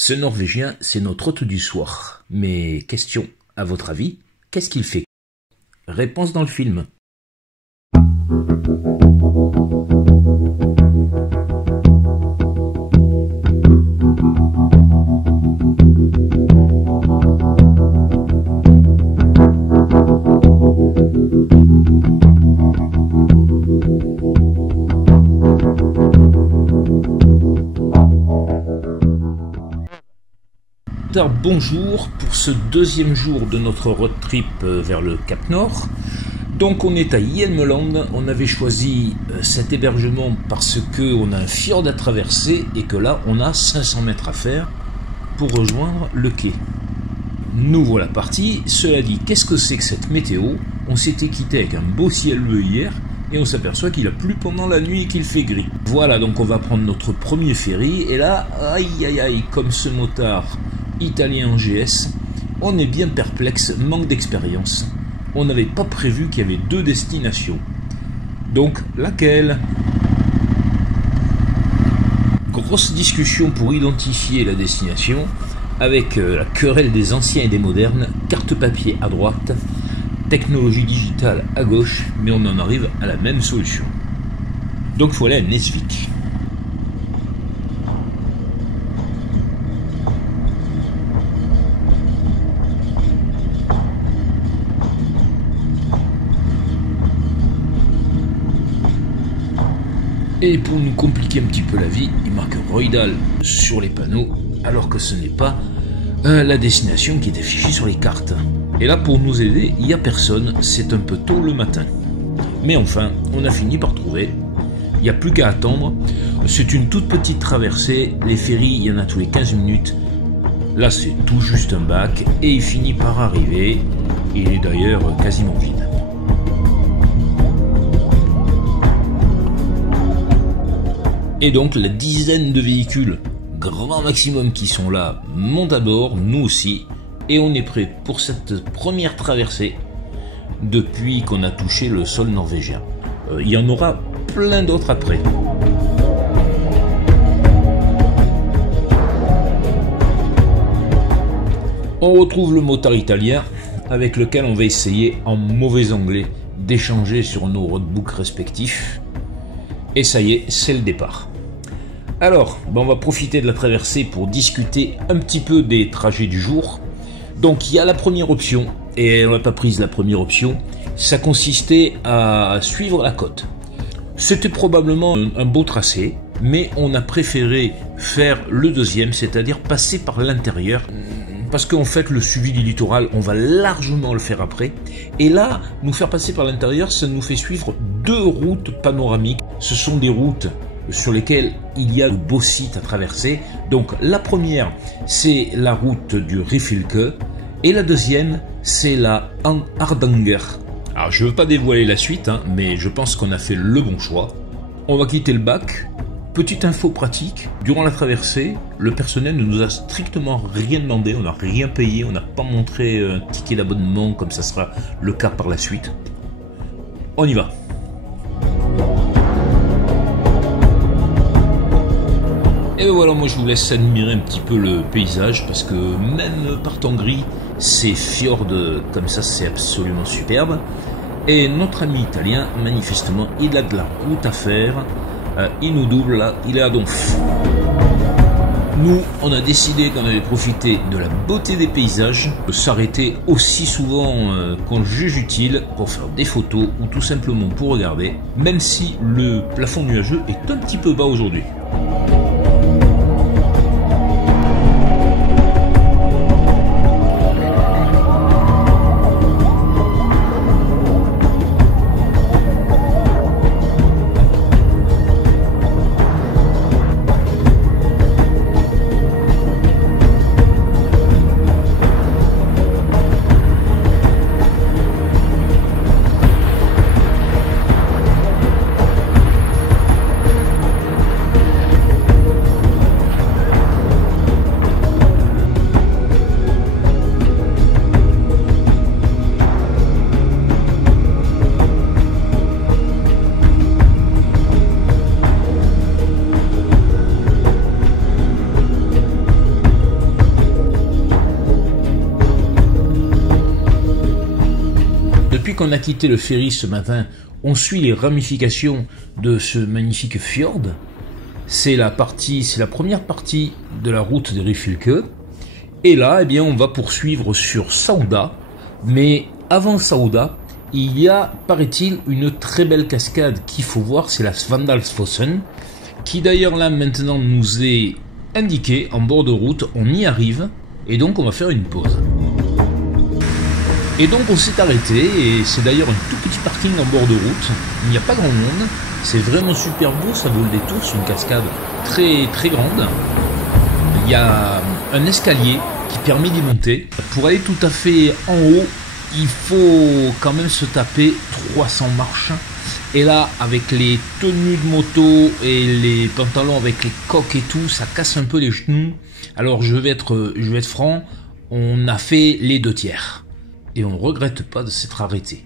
Ce Norvégien, c'est notre hôte du soir. Mais question, à votre avis, qu'est-ce qu'il fait? Réponse dans le film. Bonjour pour ce deuxième jour de notre road trip vers le Cap Nord. Donc on est à Hjelmeland, on avait choisi cet hébergement parce qu'on a un fjord à traverser et que là on a 500 mètres à faire pour rejoindre le quai. Nous voilà partis, cela dit, qu'est-ce que c'est que cette météo? On s'était quitté avec un beau ciel bleu hier et on s'aperçoit qu'il a plu pendant la nuit et qu'il fait gris. Voilà, donc on va prendre notre premier ferry et là, aïe aïe aïe, comme ce motard italien en GS, on est bien perplexe, manque d'expérience. On n'avait pas prévu qu'il y avait deux destinations. Donc, laquelle? Grosse discussion pour identifier la destination, avec la querelle des anciens et des modernes, carte papier à droite, technologie digitale à gauche, mais on en arrive à la même solution. Donc, il faut aller à Nesvik. Et pour nous compliquer un petit peu la vie, il marque Roydal sur les panneaux, alors que ce n'est pas la destination qui est affichée sur les cartes. Et là, pour nous aider, il n'y a personne, c'est un peu tôt le matin. Mais enfin, on a fini par trouver, il n'y a plus qu'à attendre. C'est une toute petite traversée, les ferries, il y en a tous les 15 minutes. Là, c'est tout juste un bac, et il finit par arriver. Il est d'ailleurs quasiment vide. Et donc la dizaine de véhicules, grand maximum qui sont là, montent à bord, nous aussi, et on est prêt pour cette première traversée depuis qu'on a touché le sol norvégien. Il y en aura plein d'autres après. On retrouve le motard italien avec lequel on va essayer en mauvais anglais d'échanger sur nos roadbooks respectifs. Et ça y est, c'est le départ. Alors, on va profiter de la traversée pour discuter un petit peu des trajets du jour. Donc, il y a la première option, et on n'a pas prise la première option. Ça consistait à suivre la côte. C'était probablement un beau tracé, mais on a préféré faire le deuxième, c'est-à-dire passer par l'intérieur. Parce qu'en fait, le suivi du littoral, on va largement le faire après. Et là, nous faire passer par l'intérieur, ça nous fait suivre deux routes panoramiques. Ce sont des routes sur lesquelles il y a de beaux sites à traverser. Donc la première, c'est la route du Ryfylke. Et la deuxième, c'est la Hardanger. Alors je ne veux pas dévoiler la suite, mais je pense qu'on a fait le bon choix. On va quitter le bac. Petite info pratique, durant la traversée, le personnel ne nous a strictement rien demandé, on n'a rien payé, on n'a pas montré un ticket d'abonnement comme ça sera le cas par la suite. On y va. Et ben voilà, moi je vous laisse admirer un petit peu le paysage parce que même par temps gris, ces fjords comme ça c'est absolument superbe. Et notre ami italien, manifestement, il a de la route à faire. Il nous double là, il est à Donf. Nous, on a décidé qu'on avait profité de la beauté des paysages, de s'arrêter aussi souvent qu'on le juge utile pour faire des photos ou tout simplement pour regarder, même si le plafond nuageux est un petit peu bas aujourd'hui. qu'on a quitté le ferry ce matin, on suit les ramifications de ce magnifique fjord. C'est la première partie de la route de Ryfylke. Et là, eh bien, on va poursuivre sur Sauda. Mais avant Sauda, il y a, paraît-il, une très belle cascade qu'il faut voir, c'est la Svandalsfossen, qui d'ailleurs là maintenant nous est indiquée en bord de route. On y arrive, et donc on va faire une pause. Et donc on s'est arrêté, et c'est d'ailleurs un tout petit parking en bord de route. Il n'y a pas grand monde, c'est vraiment super beau, ça vaut le détour, c'est une cascade très très grande. Il y a un escalier qui permet d'y monter. Pour aller tout à fait en haut, il faut quand même se taper 300 marches. Et là, avec les tenues de moto et les pantalons avec les coques et tout, ça casse un peu les genoux. Alors je vais être franc, on a fait les 2/3. Et on ne regrette pas de s'être arrêté.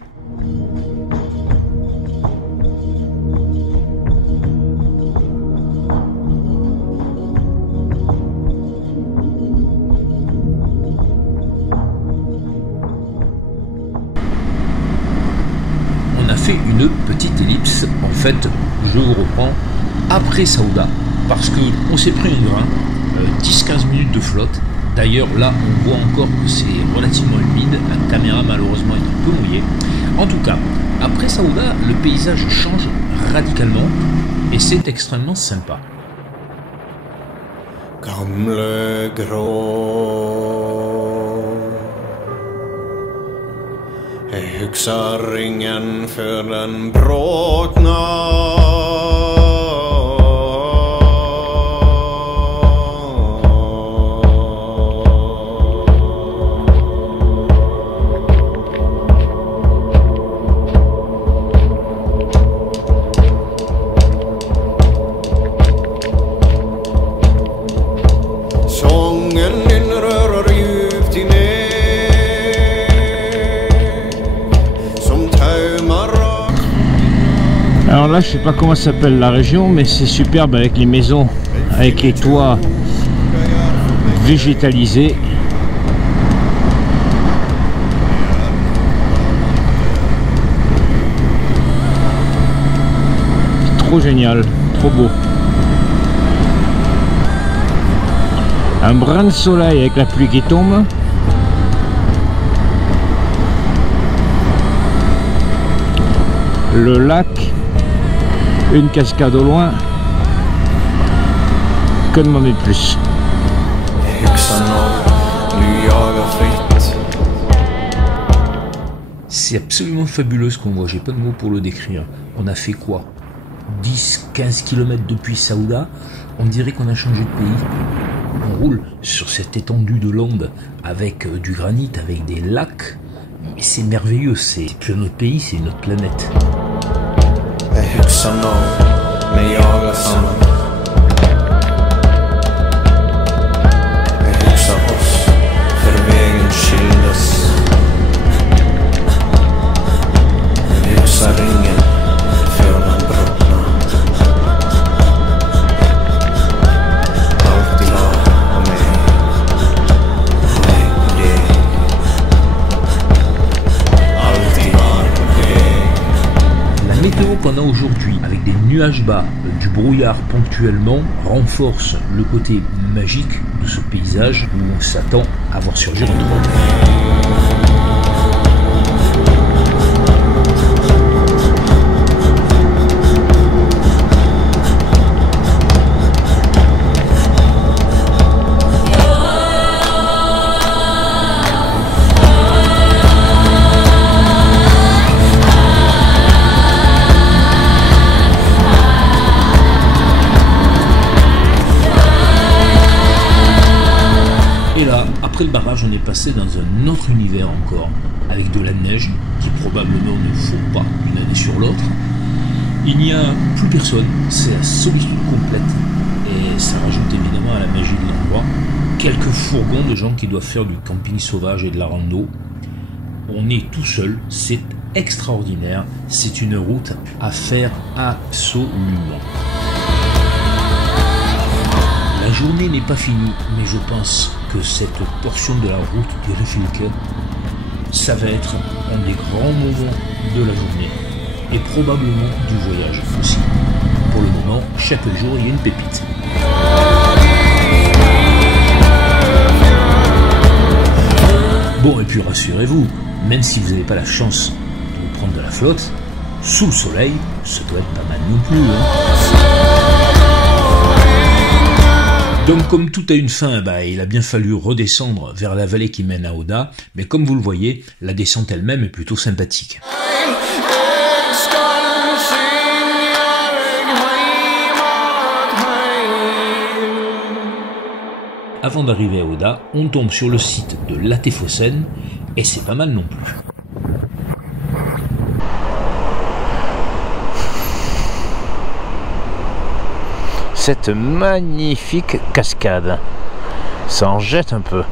On a fait une petite ellipse, en fait, je vous reprends, après Sauda, parce qu'on s'est pris un grain, 10-15 minutes de flotte. D'ailleurs, là, on voit encore que c'est relativement humide. La caméra, malheureusement, est un peu mouillée. En tout cas, après Sauda, le paysage change radicalement et c'est extrêmement sympa. Gamle grå Jeg husker ingen før den bråkna Alors là, je sais pas comment s'appelle la région, mais c'est superbe avec les maisons, avec les toits végétalisés. Trop génial, trop beau. Un brin de soleil avec la pluie qui tombe. Le lac. Une cascade au loin, que demander de plus? C'est absolument fabuleux ce qu'on voit, j'ai pas de mots pour le décrire. On a fait quoi? 10-15 km depuis Sauda, on dirait qu'on a changé de pays. On roule sur cette étendue de lande avec du granit, avec des lacs, mais c'est merveilleux, c'est plus notre pays, c'est une autre planète. Jeg husker når vi jager sammen Jeg husker oss før veien skildes Jeg husker ringen før den brotna Alltid var og meg og deg Alltid var og deg. La météo qu'on a aujourd'hui, avec des nuages bas, du brouillard ponctuellement, renforce le côté magique de ce paysage où on s'attend à voir surgir un trône. Et là, après le barrage, on est passé dans un autre univers encore, avec de la neige qui probablement ne faut pas d'une année sur l'autre. Il n'y a plus personne, c'est la solitude complète et ça rajoute évidemment à la magie de l'endroit. Quelques fourgons de gens qui doivent faire du camping sauvage et de la rando. On est tout seul, c'est extraordinaire, c'est une route à faire absolument. La journée n'est pas finie, mais je pense que cette portion de la route de Ryfylke ça va être un des grands moments de la journée et probablement du voyage aussi. Pour le moment, chaque jour il y a une pépite. Bon, et puis rassurez-vous, même si vous n'avez pas la chance de vous prendre de la flotte, sous le soleil, ça doit être pas mal non plus. Donc comme tout a une fin, il a bien fallu redescendre vers la vallée qui mène à Oda, mais comme vous le voyez, la descente elle-même est plutôt sympathique. Avant d'arriver à Oda, on tombe sur le site de Latéphosène, et c'est pas mal non plus. Cette magnifique cascade, ça en jette un peu.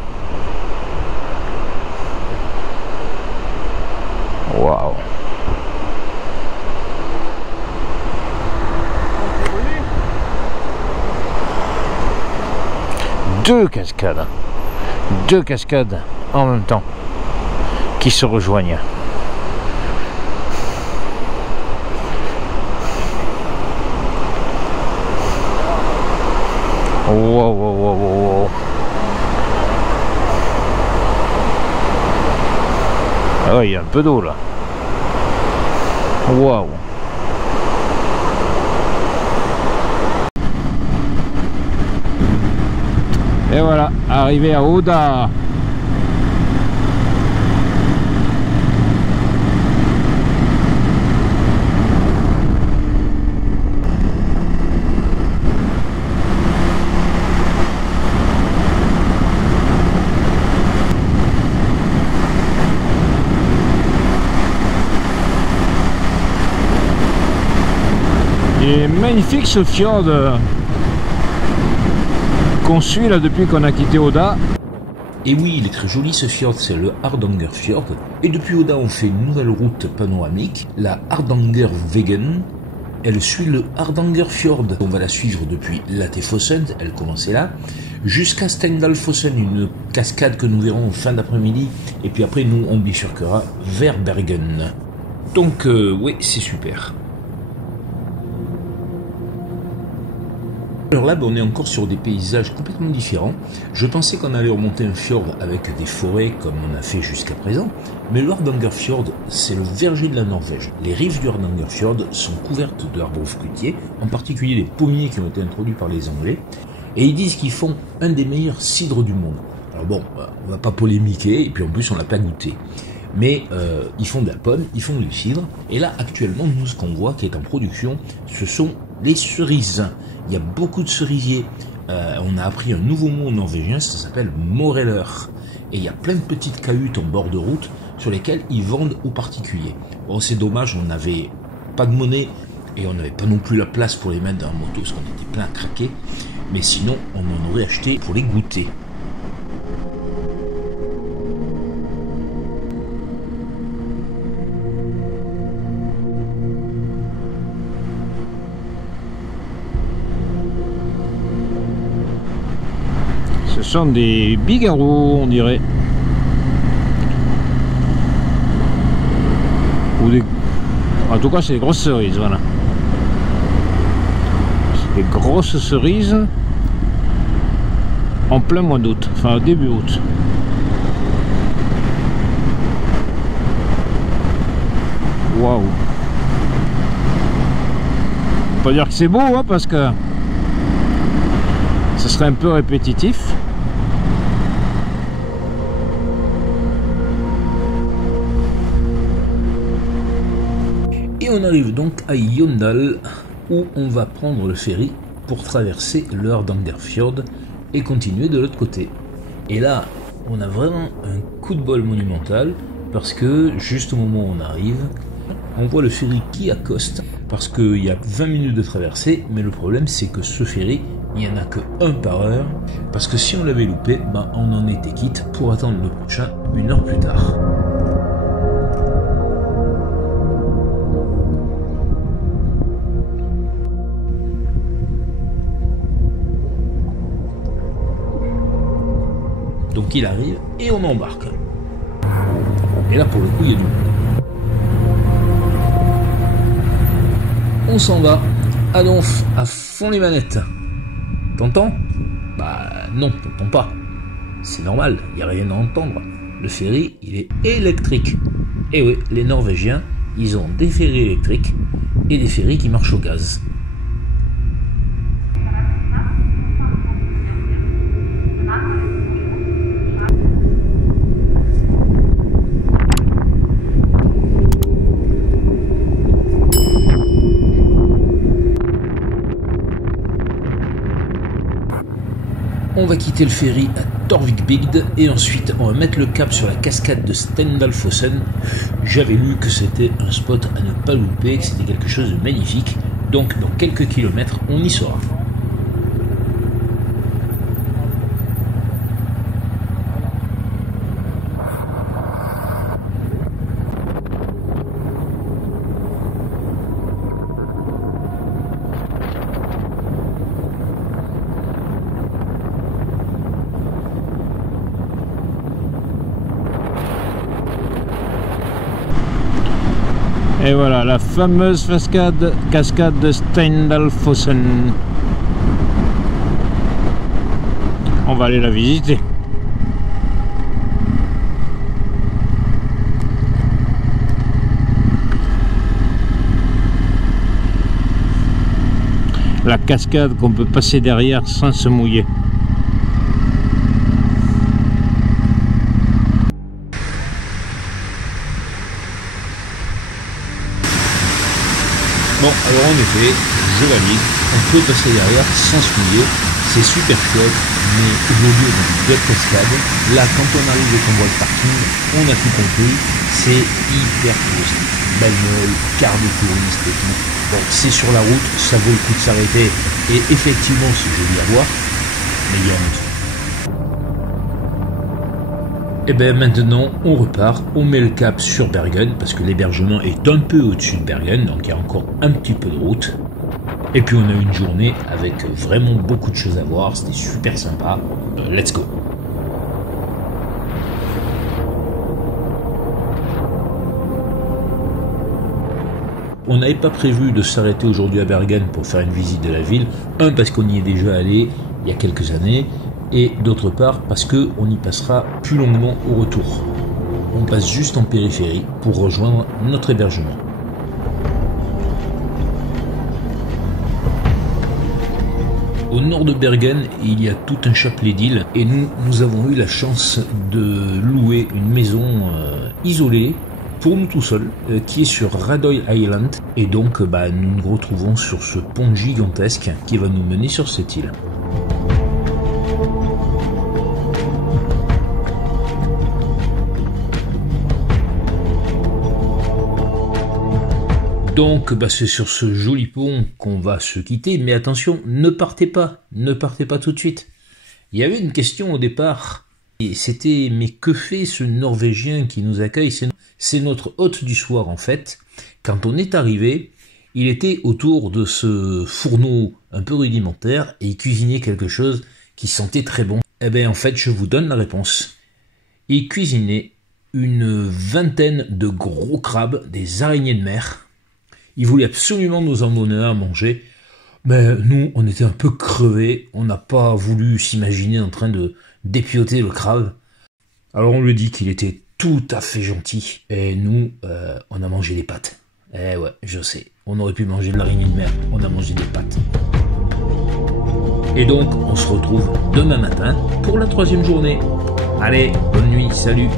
Waouh! Deux cascades en même temps qui se rejoignent. Wow. Ah ouais, il y a un peu d'eau là. Waouh. Et voilà, arrivé à Oda. Il est magnifique ce fjord qu'on suit là depuis qu'on a quitté Oda. Et oui, il est très joli ce fjord, c'est le Hardangerfjord. Et depuis Oda, on fait une nouvelle route panoramique, la Hardangervegen. Elle suit le Hardangerfjord. On va la suivre depuis Latéphosène, elle commençait là, jusqu'à Stendalfossen, une cascade que nous verrons en fin d'après-midi. Et puis après, nous, on bifurquera vers Bergen. Donc, oui, c'est super. Alors là, on est encore sur des paysages complètement différents. Je pensais qu'on allait remonter un fjord avec des forêts comme on a fait jusqu'à présent, mais le Hardangerfjord, c'est le verger de la Norvège. Les rives du Hardangerfjord sont couvertes d'arbres fruitiers, en particulier les pommiers qui ont été introduits par les Anglais, et ils disent qu'ils font un des meilleurs cidres du monde. Alors bon, on va pas polémiquer, et puis en plus on l'a pas goûté. Mais ils font de la pomme, ils font du cidre, et là actuellement, nous ce qu'on voit qui est en production, ce sont les cerises. Il y a beaucoup de cerisiers. On a appris un nouveau mot norvégien, ça s'appelle moreller. Et il y a plein de petites cahutes en bord de route sur lesquelles ils vendent aux particuliers. Bon, c'est dommage, on n'avait pas de monnaie et on n'avait pas non plus la place pour les mettre dans la moto parce qu'on était plein à craquer. Mais sinon, on en aurait acheté pour les goûter. Ce sont des bigarros, on dirait. Ou des... En tout cas, c'est des grosses cerises, voilà. C'est des grosses cerises en plein mois d'août, enfin début août. Waouh! On peut pas dire que c'est beau, hein, parce que ce serait un peu répétitif. On arrive donc à Jondal où on va prendre le ferry pour traverser le Hardangerfjord et continuer de l'autre côté. Et là, on a vraiment un coup de bol monumental parce que juste au moment où on arrive, on voit le ferry qui accoste parce qu'il y a 20 minutes de traversée, mais le problème c'est que ce ferry, il n'y en a que un par heure parce que si on l'avait loupé, on en était quitte pour attendre le prochain 1 heure plus tard. Donc il arrive et on embarque. Et là, pour le coup, il y a du monde. On s'en va à Donf, à fond les manettes. T'entends? Bah non, t'entends pas. C'est normal, il n'y a rien à entendre. Le ferry, il est électrique. Et oui, les Norvégiens, ils ont des ferries électriques et des ferries qui marchent au gaz. On va quitter le ferry à Torvik-Bygd et ensuite on va mettre le cap sur la cascade de Stendalfossen. J'avais lu que c'était un spot à ne pas louper, que c'était quelque chose de magnifique. Donc dans quelques kilomètres, on y sera. Et voilà, la fameuse cascade de Stendalfossen. On va aller la visiter. La cascade qu'on peut passer derrière sans se mouiller. Bon, alors en effet, je valide, on peut passer derrière sans se mouiller, c'est super chouette, mais aujourd'hui on a une belle cascade. Là, quand on arrive et qu'on voit le parking, on a tout compris, c'est hyper touristique. Bagnole, car de touristes et tout. Bon, c'est sur la route, ça vaut le coup de s'arrêter, et effectivement c'est joli à voir, mais il y a un truc. Et bien maintenant on repart, on met le cap sur Bergen parce que l'hébergement est un peu au-dessus de Bergen, donc il y a encore un petit peu de route. Et puis on a une journée avec vraiment beaucoup de choses à voir, c'était super sympa. Let's go! On n'avait pas prévu de s'arrêter aujourd'hui à Bergen pour faire une visite de la ville. Un, parce qu'on y est déjà allé il y a quelques années. Et d'autre part parce qu'on y passera plus longuement au retour. On passe juste en périphérie pour rejoindre notre hébergement. Au nord de Bergen, il y a tout un chapelet d'îles et nous avons eu la chance de louer une maison isolée pour nous tout seuls, qui est sur Radoy Island. Et donc nous nous retrouvons sur ce pont gigantesque qui va nous mener sur cette île. Donc c'est sur ce joli pont qu'on va se quitter, mais attention, ne partez pas tout de suite. Il y avait une question au départ, et c'était mais que fait ce Norvégien qui nous accueille? C'est notre hôte du soir en fait. Quand on est arrivé, il était autour de ce fourneau un peu rudimentaire et il cuisinait quelque chose qui sentait très bon. Eh bien en fait je vous donne la réponse. Il cuisinait une vingtaine de gros crabes, des araignées de mer. Il voulait absolument nous en donner à manger, mais nous, on était un peu crevés, on n'a pas voulu s'imaginer en train de dépioter le crabe. Alors on lui dit qu'il était tout à fait gentil, et nous, on a mangé des pâtes. Eh ouais, je sais, on aurait pu manger de l'araignée de mer, on a mangé des pâtes. Et donc, on se retrouve demain matin pour la 3e journée. Allez, bonne nuit, salut!